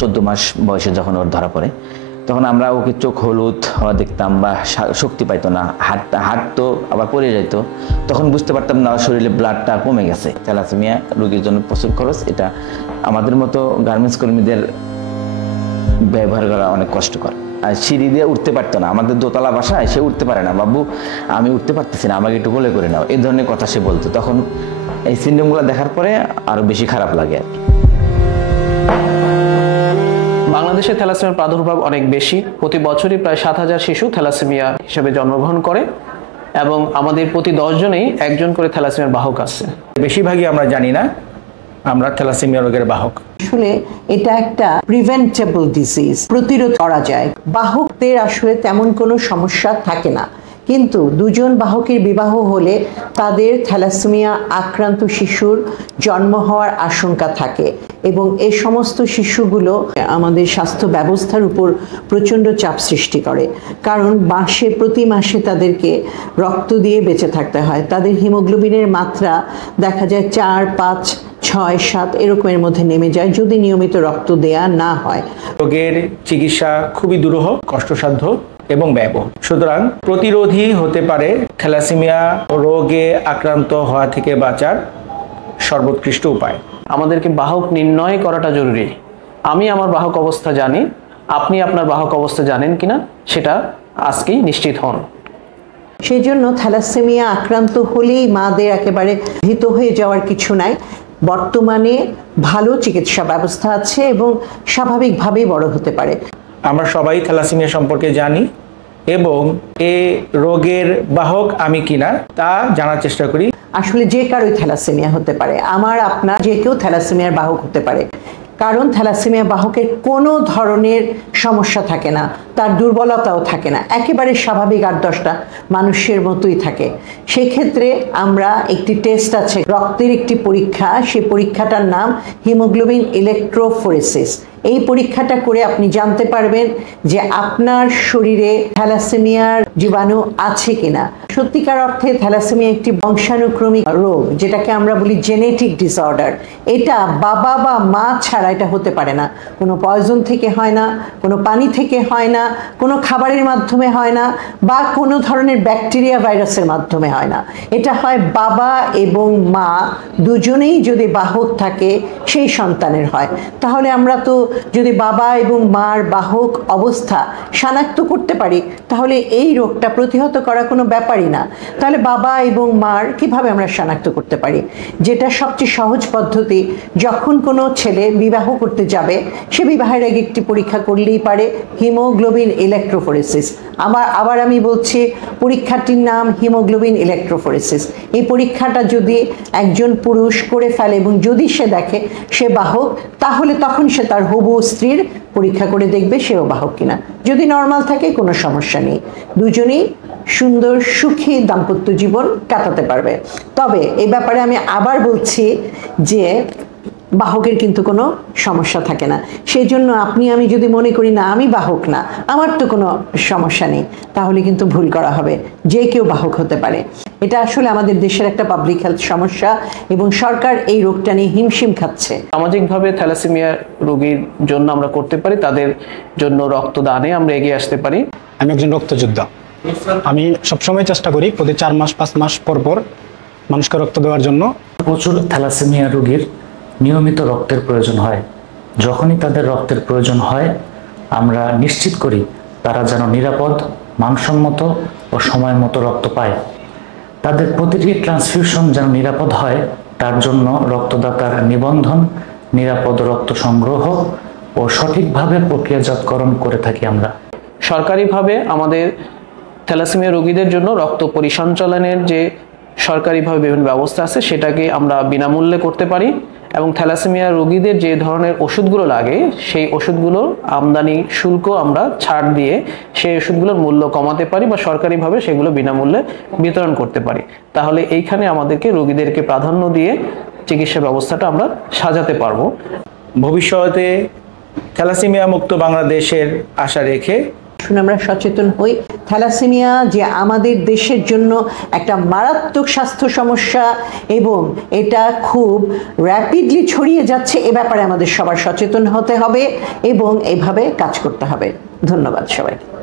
14 মাস বয়সে যখন ওর ধরা পড়ে, তখন আমরা ওকে চোখ হলুদ হওয়া দেখতাম বা শক্তি পাইতো না, হাঁটতো আবার পড়ে যেত। তখন বুঝতে পারতাম না ওর শরীরে ব্লাডটা কমে গেছে। থ্যালাসেমিয়া রোগীর জন্য প্রচুর খরচ, এটা আমাদের মতো গার্মেন্টস কর্মীদের ব্যবহার করা অনেক কষ্টকর। আর সিঁড়ি দিয়ে উঠতে পারতো না, আমাদের দোতলা বাসায় সে উঠতে পারে না, বাবু আমি উঠতে পারতেছি না, আমাকে একটু কোলে করে নাও, এই ধরনের কথা সে বলতো। তখন এই সিনড্রোমগুলো দেখার পরে আরো বেশি খারাপ লাগে আর কি। বাংলাদেশে থ্যালাসেমিয়ার প্রাদুর্ভাব অনেক বেশি। প্রতি বছরই প্রায় 7,000 শিশু থ্যালাসেমিয়া হিসেবে জন্মগ্রহণ করে এবং আমাদের প্রতি 10 জনেই একজন করে থ্যালাসেমিয়ার বাহক আছে। বেশিরভাগই আমরা জানি না আমরা থ্যালাসেমিয়া রোগের বাহক। আসলে এটা একটা প্রিভেন্টেবল ডিজিজ, প্রতিরোধ করা যায়। বাহকদের আসলে তেমন কোনো সমস্যা থাকে না, কিন্তু দুজন বাহকের বিবাহ হলে তাদের থ্যালাসেমিয়া আক্রান্ত শিশুর জন্ম হওয়ার আশঙ্কা থাকে এবং এই সমস্ত শিশুগুলো আমাদের স্বাস্থ্য ব্যবস্থার উপর প্রচণ্ড চাপ সৃষ্টি করে, কারণ প্রতি মাসে তাদেরকে রক্ত দিয়ে বেঁচে থাকতে হয়। তাদের হিমোগ্লোবিনের মাত্রা দেখা যায় 4, 5, 6, 7 এরকমের মধ্যে নেমে যায় যদি নিয়মিত রক্ত দেয়া না হয়। রোগের চিকিৎসা খুবই দুরূহ, কষ্টসাধ্য এবং ব্যয়বহুল। সুতরাং প্রতিরোধী হতে পারে থ্যালাসেমিয়া রোগে আক্রান্ত হওয়া থেকে বাঁচার সর্বোৎকৃষ্ট উপায়। আমাদেরকে বাহক নির্ণয় করাটা জরুরি। আমি আমার বাহক অবস্থা জানি, আপনি আপনার বাহক অবস্থা জানেন কিনা সেটা আজকেই নিশ্চিত হন। সেই জন্য থ্যালাসেমিয়া আক্রান্ত হলেই মাদের একেবারে ভীত হয়ে যাওয়ার কিছু নাই। বর্তমানে ভালো চিকিৎসা ব্যবস্থা আছে এবং স্বাভাবিকভাবেই বড় হতে পারে। আমরা সবাই থ্যালাসেমিয়া সম্পর্কে জানি এবং এ রোগের বাহক আমি কিনা তা জানার চেষ্টা করি। আসলে যে কারোই থ্যালাসেমিয়া হতে পারে, আমার আপনার যে কেউ থ্যালাসেমিয়ার বাহক হতে পারে, কারণ থ্যালাসেমিয়া বাহকের কোনো ধরনের সমস্যা থাকে না, তার দুর্বলতাও থাকে না, একেবারে স্বাভাবিক 8-10টা মানুষের মতোই থাকে। সেক্ষেত্রে আমরা একটি টেস্ট আছে, রক্তের একটি পরীক্ষা, সেই পরীক্ষাটার নাম হিমোগ্লোবিন ইলেকট্রোফোরেসিস। এই পরীক্ষাটা করে আপনি জানতে পারবেন যে আপনার শরীরে থ্যালাসেমিয়ার জীবাণু আছে কিনা। সত্যিকার অর্থে থ্যালাসেমিয়া একটি বংশানুক্রমিক রোগ, যেটাকে আমরা বলি জেনেটিক ডিসঅর্ডার। এটা বাবা বা মা ছাড়া এটা হতে পারে না। কোনো পয়জন থেকে হয় না, কোনো পানি থেকে হয় না, কোনো খাবারের মাধ্যমে হয় না, বা কোনো ধরনের ব্যাকটেরিয়া ভাইরাসের মাধ্যমে হয় না। এটা হয় বাবা এবং মা দুজনেই যদি বাহক থাকে সেই সন্তানের হয়। তাহলে আমরা তো যদি বাবা এবং মার বাহক অবস্থা শনাক্ত করতে পারি, তাহলে এই রোগটা প্রতিহত করা কোনো ব্যাপারই না। তাহলে বাবা এবং মার কিভাবে আমরা শনাক্ত করতে পারি? যেটা সবচেয়ে সহজ পদ্ধতি, যখন কোনো ছেলে বিবাহ করতে যাবে সে বিবাহের আগে একটি পরীক্ষা করলেই পারে, হিমোগ্লোবিন ইলেকট্রোফোরেসিস। আবার আমি বলছি, পরীক্ষাটির নাম হিমোগ্লোবিন ইলেকট্রোফোরেসিস। এই পরীক্ষাটা যদি একজন পুরুষ করে ফেলে এবং যদি সে দেখে সে বাহক, তাহলে তখন সে তার হবু স্ত্রীর পরীক্ষা করে দেখবে সেও বাহক কিনা। যদি নর্মাল থাকে কোনো সমস্যা নেই, দুজনেই সুন্দর সুখী দাম্পত্য জীবন কাটাতে পারবে। তবে এই ব্যাপারে আমি আবার বলছি যে বাহকের কিন্তু কোনো সমস্যা থাকে না। সেই জন্য আপনি আমি যদি মনে করি না আমি বাহক না, আমার তো কোনো সমস্যা নেই, তাহলে কিন্তু ভুল করা হবে। যে কেউ বাহক হতে পারে। এটা আসলে আমাদের দেশের একটা পাবলিক হেলথ সমস্যা এবং সরকার এই রোগটা নিয়ে হিমশিম খাচ্ছে। সামাজিকভাবে থ্যালাসেমিয়া রোগীর জন্য আমরা করতে পারি, তাদের জন্য রক্তদানে আমরা এগিয়ে আসতে পারি। আমি একজন রক্তযোদ্ধা। আমি সবসময় চেষ্টা করি প্রতি 4 মাস 5 মাস পর পর মানুষকে রক্ত দেওয়ার জন্য। প্রচুর থ্যালাসেমিয়া রোগীর নিয়মিত রক্তের প্রয়োজন হয়। যখনই তাদের রক্তের প্রয়োজন হয়, আমরা নিশ্চিত করি তারা যেন নিরাপদ, মানসম্মত ও সময় মতো রক্ত পায়। তাদের প্রতিটি ট্রান্সফিউশন যেন নিরাপদ হয়, তার জন্য রক্তদাতার নিবন্ধন, নিরাপদ রক্ত সংগ্রহ ও সঠিকভাবে প্রক্রিয়াজাতকরণ করে থাকি আমরা। সরকারিভাবে আমাদের থ্যালাসেমিয়া রোগীদের জন্য রক্ত পরিসঞ্চালনের যে সরকারিভাবে বিভিন্ন ব্যবস্থা আছে, সেটাকে আমরা বিনামূল্যে করতে পারি এবং থ্যালাসেমিয়া রোগীদের যে ধরনের ওষুধগুলো লাগে সেই ওষুধগুলোর আমদানি শুল্ক আমরা ছাড় দিয়ে সেই ওষুধগুলোর মূল্য কমাতে পারি বা সরকারিভাবে সেগুলো বিনামূল্যে বিতরণ করতে পারি। তাহলে এইখানে আমাদেরকে রোগীদেরকে প্রাধান্য দিয়ে চিকিৎসা ব্যবস্থাটা আমরা সাজাতে পারবো। ভবিষ্যতে থ্যালাসেমিয়া মুক্ত বাংলাদেশের আশা রেখে শুনে আমরা সচেতন হই। থ্যালাসেমিয়া যে আমাদের দেশের জন্য একটা মারাত্মক স্বাস্থ্য সমস্যা এবং এটা খুব র্যাপিডলি ছড়িয়ে যাচ্ছে, এ ব্যাপারে আমাদের সবার সচেতন হতে হবে এবং এইভাবে কাজ করতে হবে। ধন্যবাদ সবাইকে।